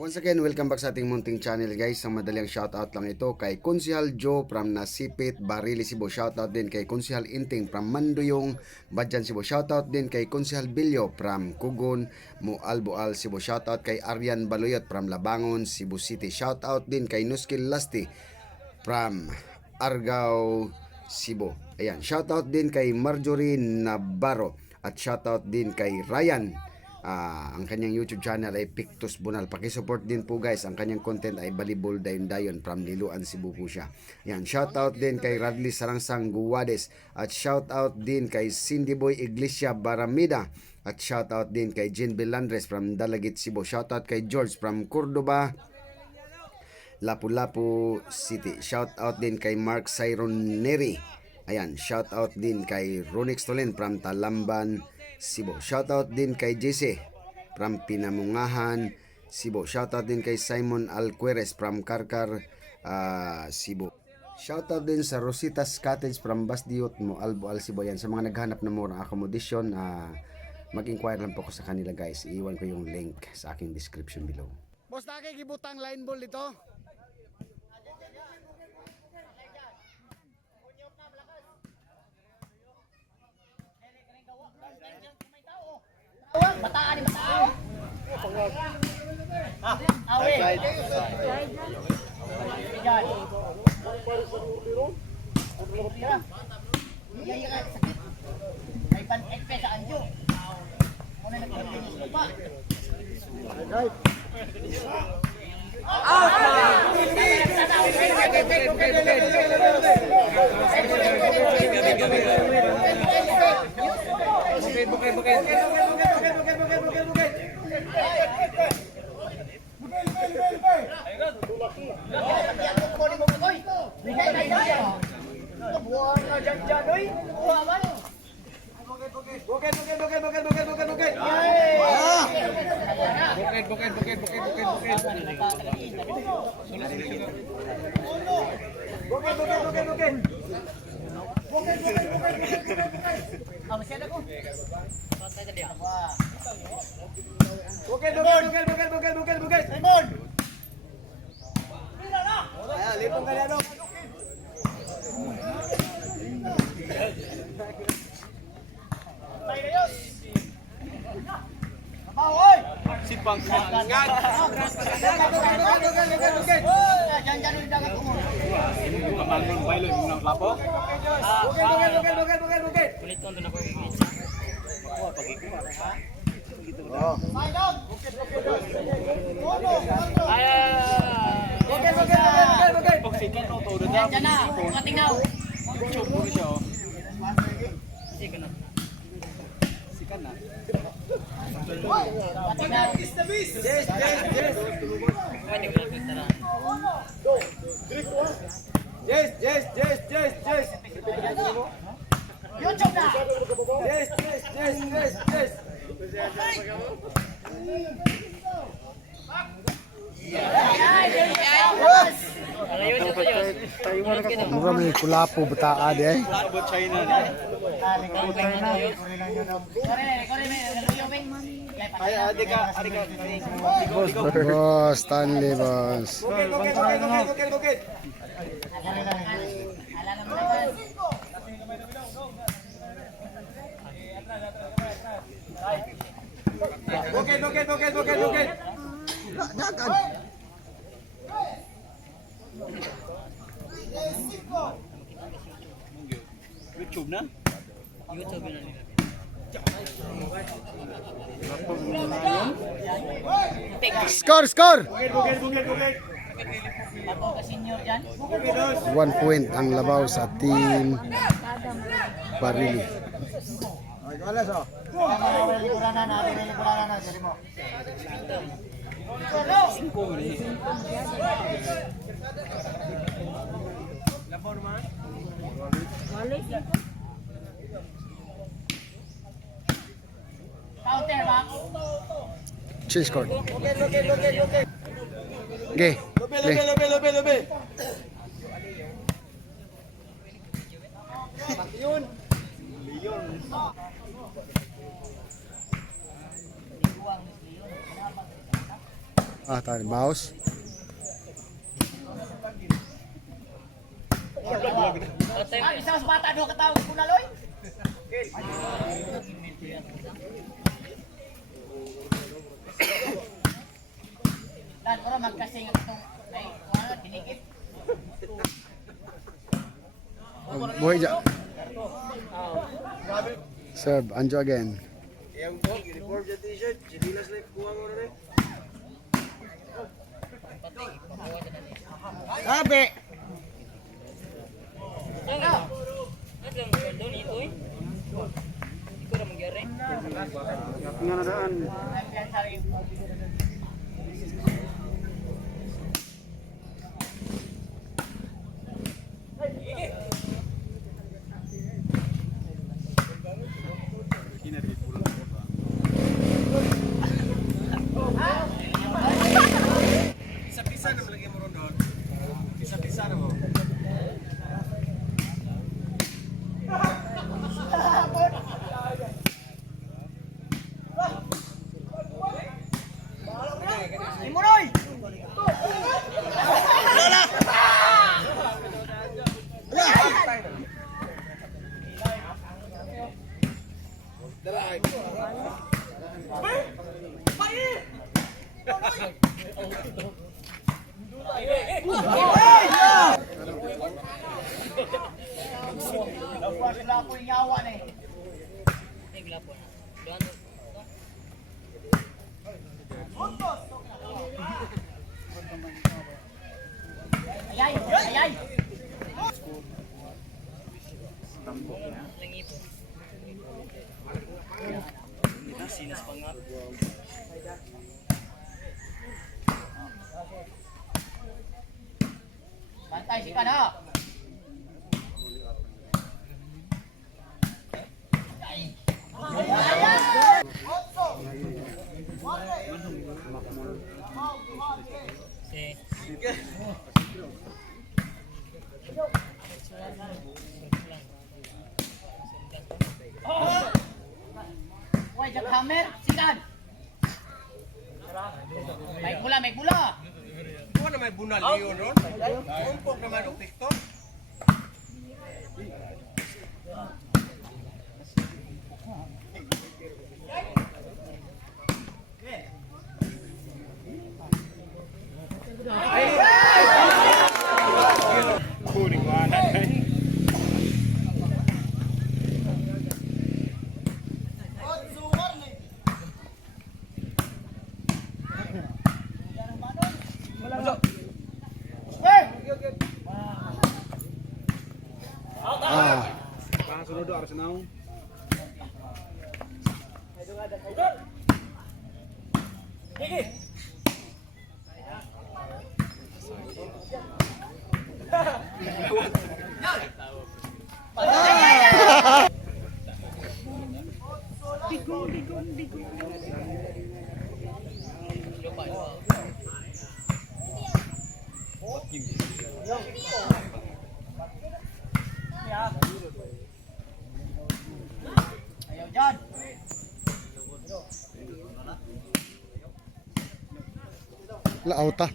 Once again, welcome back sa ating munting channel guys. Ang madaling shoutout lang ito kay Konsehal Joe from Nasipit, Barili, Cebu. Shoutout din kay Konsehal Inting from Manduyong, Badjan, Cebu. Shoutout din kay Konsehal Bilyo from Kugon, Mualboal, Cebu. Shoutout kay Aryan Baluyot from Labangon, Cebu City. Shoutout din kay Nuskil Lasti from Argao, Cebu. Ayan, shoutout din kay Marjorie Navarro at shoutout din kay Ryan. Ang kanyang YouTube channel ay Pektaş Bunal. Pakisupport din po guys. Ang kanyang content ay Volleyball Dayon from Liloan, Cebu po siya. Yan, shoutout din kay Radley Sarangsang Guwades at shoutout din kay Cindy Boy Iglesia Baramida at shoutout din kay Jean Belandres from Dalagit, Cebu. Shoutout kay George from Cordoba, Lapu-Lapu City. Shoutout din kay Mark Cyron Neri. Ayan, shoutout din kay Ronix Tolen from Talamban, Cebu. Shoutout din kay JC from Pinamungahan, Cebu. Shoutout din kay Simon Alqueres from Karkar, Cebu. Shoutout din sa Rositas Cottage from Basdiot, Mualboal, Cebu. Yan, sa mga naghanap ng murang accommodation, mag-inquire lang po ko sa kanila guys. Iiwan ko yung link sa aking description below. Boss, nakikibutang line ball dito. Bataan ni Bataan. Awe. Yan. Ay pan-ekpe sa anjo. Muna nagpipinis pa. Out! Bukid. Mura may kulapo bataan eh. Boss, Stanley boss. Bukid. Dagan. YouTube na? YouTube na nila. Score! Bukid. 1 point ang labaw sa team Barili. Counter back. Change score. Okay. Lobe. Yun. Tali mouse. Isa mas bata do katawag ko na loy. Dan ora magkasing itong ay wala tinikit. Buhay dyan. Serve, Anjo again. Yang bong, uniform sa t-shirt, sinilas na kuha mo rin. Sabi. Nga na daan. Pisa-pisa na malagay mo ron doon. Pisa-pisa na mo. Imunoy. Sila po yung yawa na eh. Ayay! Ayay! Bantay si Kada! Why, jackhammer? Sikan! May gula! Kuha na may bunal yun ron. Umpok naman ang TikTok. Sunod do aras naong. Ayaw dyan! Lauta.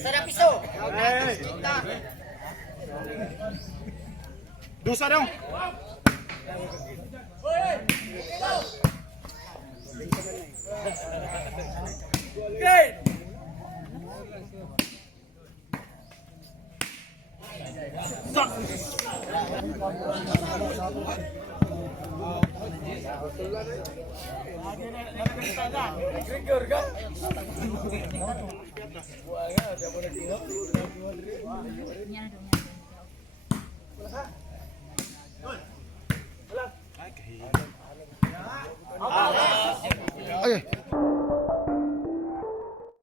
Sarap piso! Dusa dong.